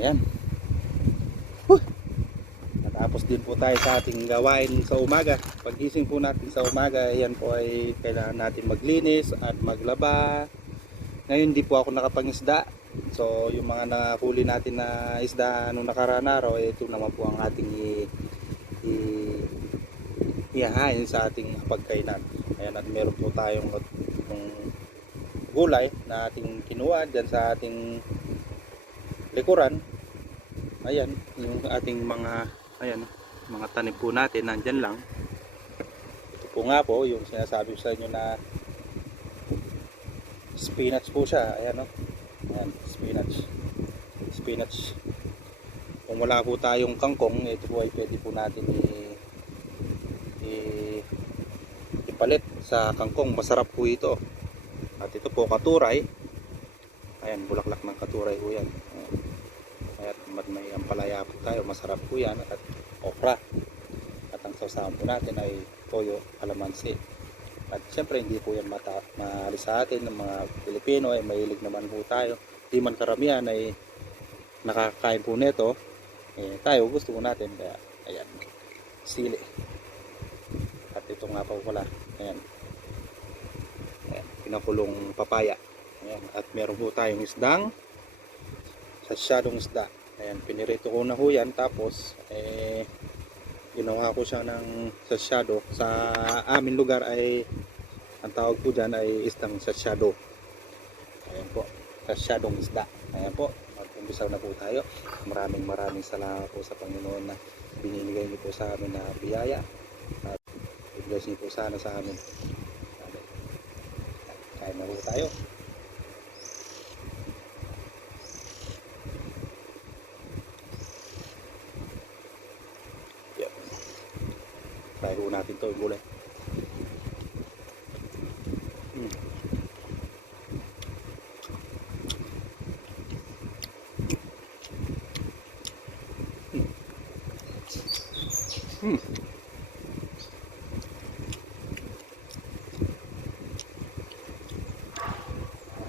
Ayan. Huh. Natapos din po tayo sa ating gawain sa umaga. Paggising po natin sa umaga, ayan po ay kailangan natin maglinis at maglaba. Ngayon hindi po ako nakapangisda. So yung mga nahuli natin na isda nung nakaraan araw, ito naman po ang ating ihahain sa ating pagkainan. Ayan, at meron po tayong gulay na ating kinuha dyan sa ating likuran. Ayan, yung ating mga mga tanim po natin nandyan lang. Ito po nga po yung sinasabi sa inyo na spinach po siya. Ayan, no? Ayan, spinach. Kung wala po tayong kangkong, ito po ay pwede po natin ipalit sa kangkong. Masarap po ito. At ito po katuray. Ayan, bulaklak ng katuray po yan. At may ampalaya po tayo, masarap po yan. At okra. At ang sausawan po natin ay toyo, kalamansi. At siyempre hindi po yan maalis sa atin ng mga Pilipino, ay mahilig naman po tayo. Di man karamihan ay nakakain po nito. Tayo gusto po natin, kaya ayan, sili. At ito nga po pala, ayan, pinakulong papaya. Ayan, at meron po tayong isdang sasyadong isda. Ayan, pinirito ko na ho yan. Tapos ginawa ko siya ng sasyado. Sa aming lugar ay ang tawag po dyan ay isdang sasyado. Ayan po, sasyadong isda. Ayan po, mag-umpisaw na po tayo. Maraming salamat po sa Panginoon na binibigay niyo po sa amin na biyaya. At i-bless niyo po sana sa amin. Kain na po tayo. Try po natin ito, gulay.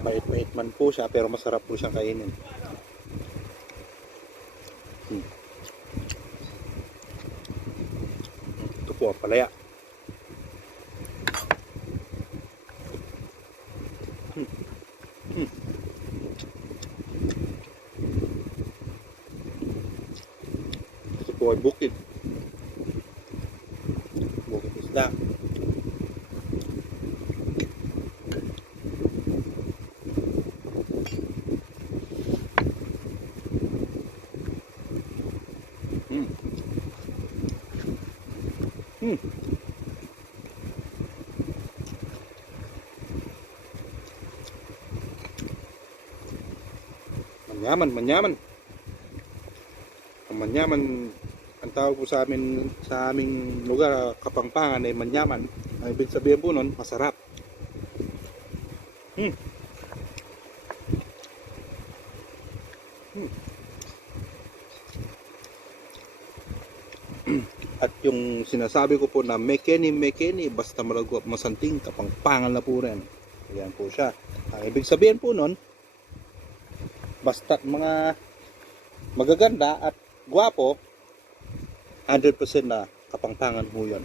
Mapait-pait man po siya pero masarap po siyang kainin. Ito po ang palaya. Ito po ay bukid. Bukid isda. Manyaman. Ang manyaman, ang tawag po sa amin, sa aming lugar, Kapampangan ay manyaman. Ang ibig sabihin po nun, masarap. At yung sinasabi ko po na mekeni, basta malago at masanting, Kapampangan na po rin. Ayan po siya. Ang ibig sabihin po nun, basta mga magaganda at gwapo, 100% na Kapampangan po yun.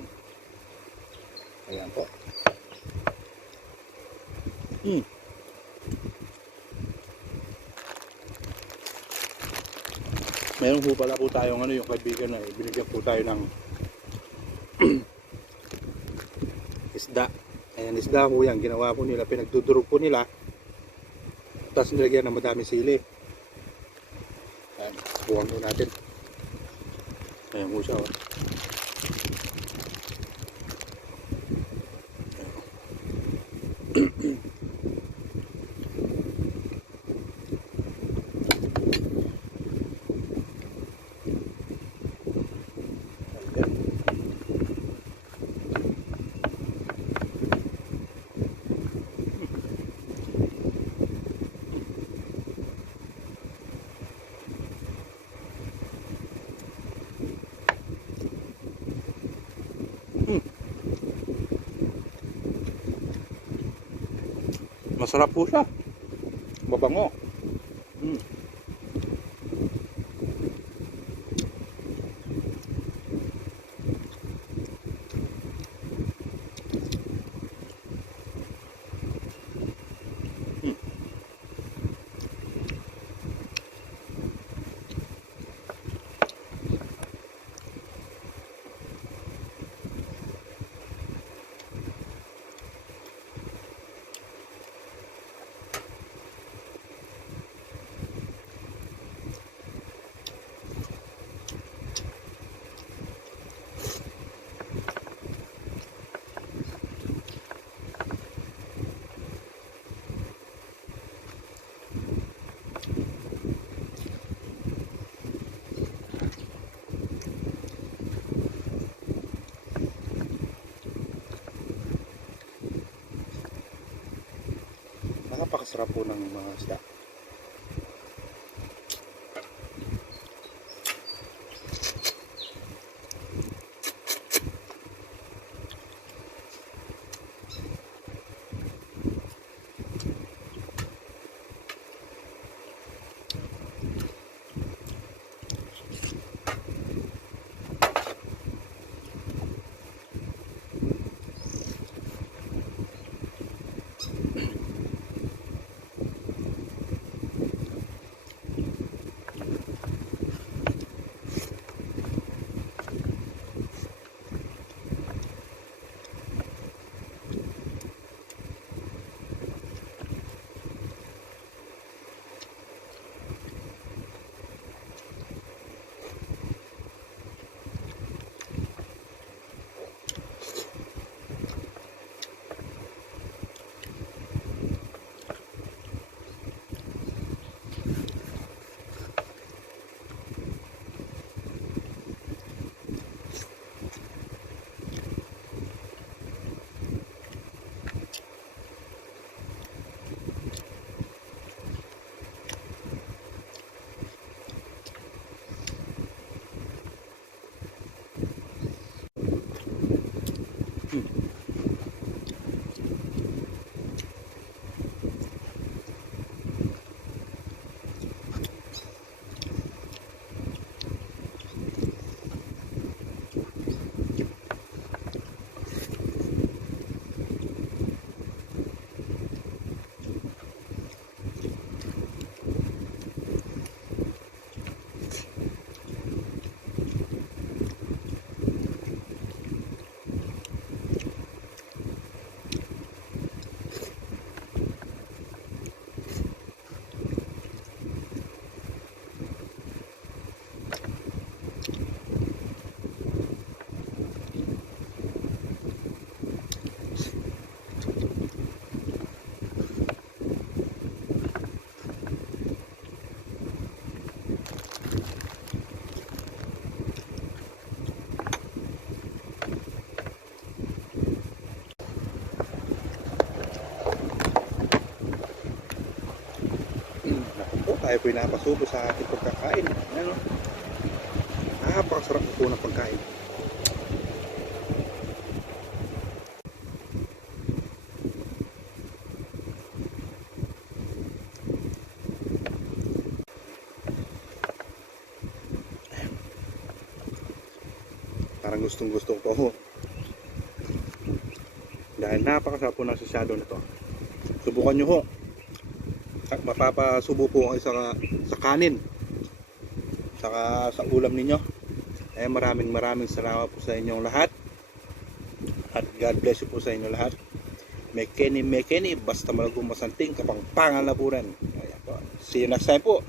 Ayan po. Meron po pala po tayong yung kaibigan na binigyan po tayo ng isda. Ayan, isda po yan. Ginawa po nila, pinagdudurog po nila. Tapos nilagyan ng madami sili. Ayan, buwan po natin. Ayan po siya. Masarap po siya. Mabango. Napakasarap po ng mga isda. tayo po'y napasubo sa ating pagkakain. Ayan o. Napakasarap po ng pagkain. Parang gustong gusto ko po. Dahil napakasarap po ng sisado nito. Subukan nyo ho. Mapapasubo po kayo sa kanin. Saka sa ulam ninyo. Maraming salamat po sa inyong lahat. At God bless you po sa inyong lahat. Mekeni, basta malagong masanting, kapangpangan na po rin. Ayan po. See you next time po.